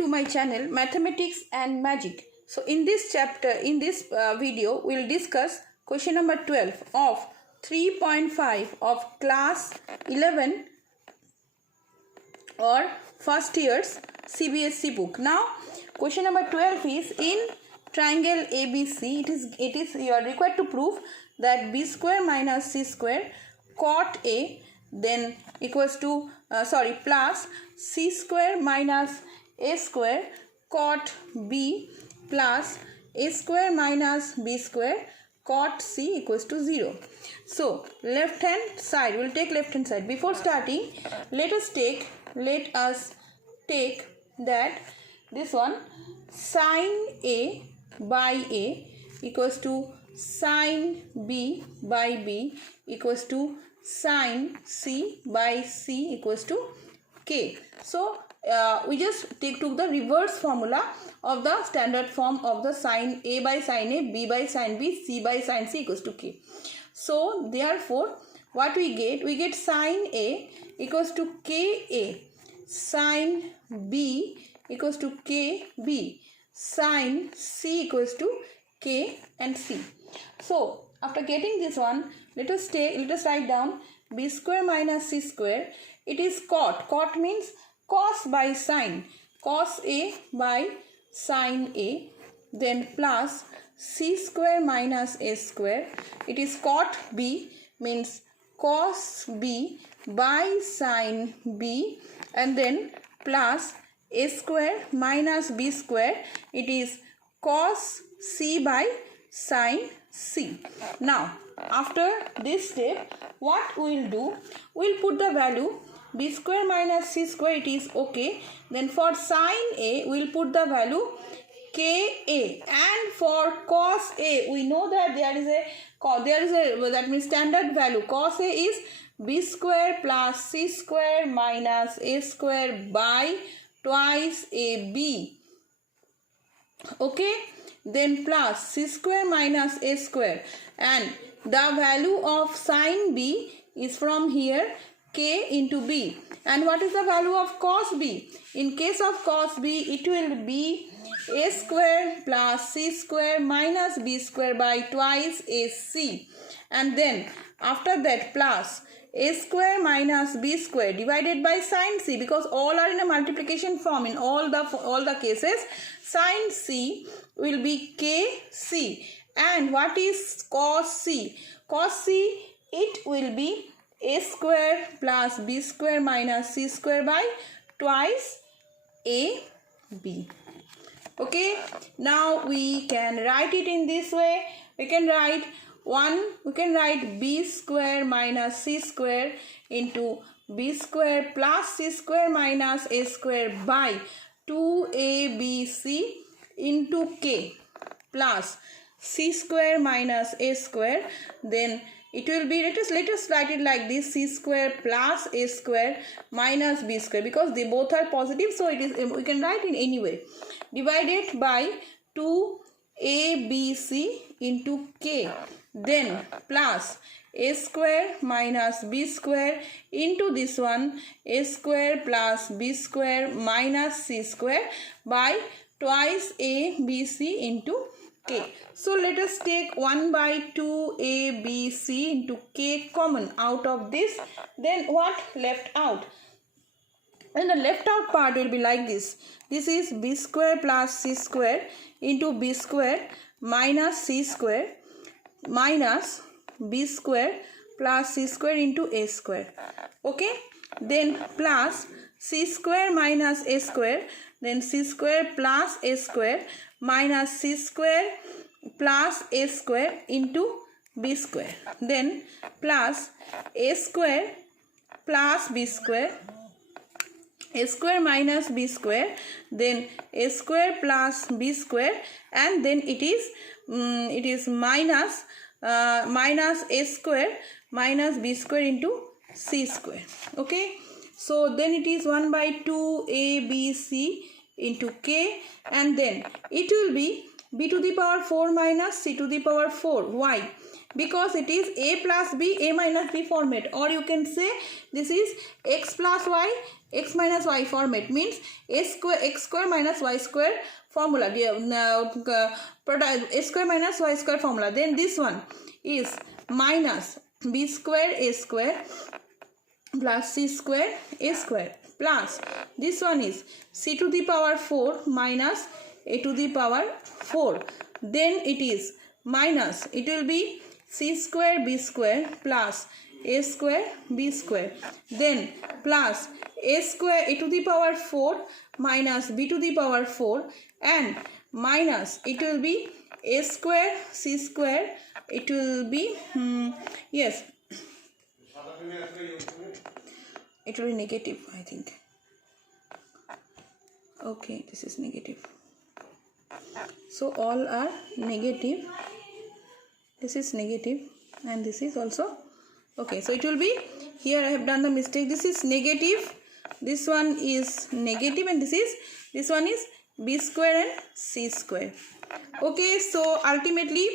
to my channel Mathematics and Magic. So in this video, we'll discuss question number 12 of 3.5 of class 11 or first year's CBSE book. Now, question number 12 is in triangle ABC. It is you are required to prove that b square minus c square cot A then equals to plus c square minus a square cot B plus a square minus b square cot C equals to 0. So left hand side, we'll take left hand side. Before starting, let us take that this one sin A by A equals to sin B by B equals to sin C by C equals to K. So we just took the reverse formula of the standard form of the sin A by sin A, B by sin B, C by sin C equals to K. So therefore what we get sin A equals to KA, sin B equals to KB, sin C equals to K and C. So after getting this one, let us write down b square minus c square. It is cot. Cot means cos by sin. Cos A by sin A. Then plus c square minus a square. It is cot B means cos B by sin B. And then plus a square minus b square. It is cos C by sin C. Now after this step, what we will do, we will put the value b square minus c square, it is okay. Then for sin A, we will put the value KA, and for cos A, we know that there is a that means standard value. Cos A is b square plus c square minus a square by twice AB. Okay, then plus c square minus a square, and the value of sin B is from here K into B. And what is the value of cos B? In case of cos B, it will be a square plus c square minus b square by twice AC. And then after that plus a square minus b square divided by sin C, because all are in a multiplication form in all the cases. Sin C will be KC. And what is cos C? Cos C, it will be a square plus b square minus c square by twice AB. Okay, now we can write it in this way. We can write b square minus c square into b square plus c square minus a square by 2abc into k plus c square minus a square. Then it will be, let us write it like this, c square plus a square minus b square, because they both are positive, so it is, we can write in any way, divided by 2abc into k. Then plus a square minus b square into this one, a square plus b square minus c square by twice abc into K. So let us take 1 by 2abc into k common out of this. Then what left out? And the left out part will be like this. This is b square plus c square into b square minus c square minus b square plus c square into a square. Okay. Then plus c square minus a square. Then c square plus a square minus c square plus a square into b square. Then plus a square plus b square, a square minus b square, then a square plus b square, and then it is minus a square minus b square into c square. Okay, so then it is 1 by 2abc into k, and then it will be b to the power 4 minus c to the power 4. Why? because it is a plus b, a minus b format, or you can say this is x plus y, x minus y format, means x square minus y square formula, a square minus y square formula. Then this one is minus b square a square plus c square a square, plus this one is c to the power 4 minus a to the power 4. Then it is minus, it will be c square b square plus a square b square, then plus a square a to the power 4 minus b to the power 4, and minus it will be a square c square, it will be yes, it will be negative, I think. Okay, this is negative. So all are negative. This is negative and this is also okay. So it will be, here I have done the mistake. This is negative. This one is negative, and this one is b square and c square. Okay, so ultimately